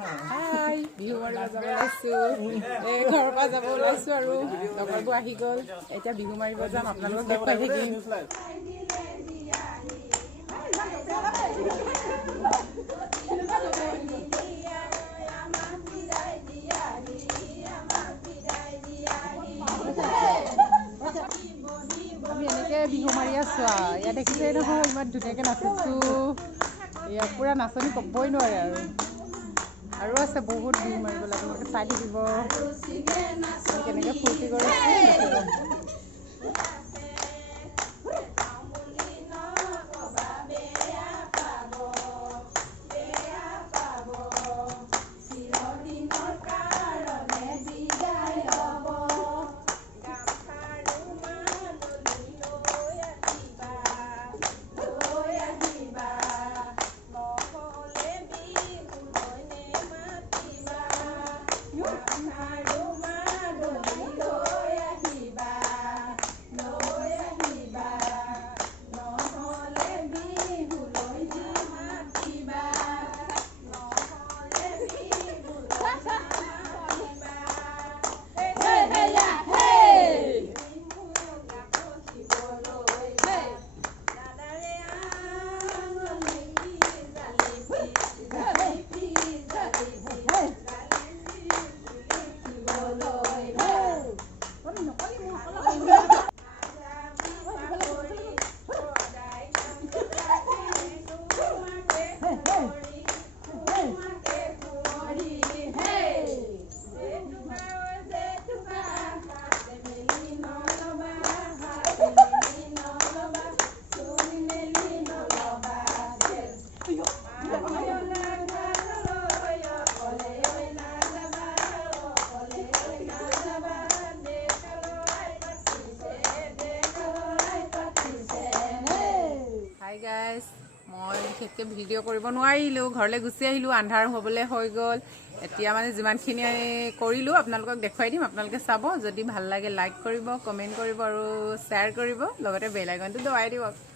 হাই বিহু মাৰিব যাব ওলাইছো ঘৰৰ পৰা যাব ওলাইছো আৰু লগৰবোৰ আহি গ'ল এতিয়া বিহু মাৰিব যাম আপোনালোকক দেখুৱাই থাকিম আমি এনেকে বিহু মাৰি আছো ইয়াত দেখিছে নহয় ইমান ধুনীয়াকে নাচিছো ইয়াত পুৰা নাচনি ক'বই নোৱাৰে আৰু আছে বহুত বিহু মাৰিব লাগে চাই থাকিব কেনেকৈ ফূৰ্তি কৰিছোঁ মই বিশেষকৈ ভিডিঅ' কৰিব নোৱাৰিলোঁ ঘৰলৈ গুচি আহিলোঁ আন্ধাৰ হ'বলৈ হৈ গ'ল এতিয়া মানে যিমানখিনি কৰিলোঁ আপোনালোকক দেখুৱাই দিম আপোনালোকে চাব যদি ভাল লাগে লাইক কৰিব কমেণ্ট কৰিব আৰু শ্বেয়াৰ কৰিব লগতে বেল আইকনটো দবাই দিব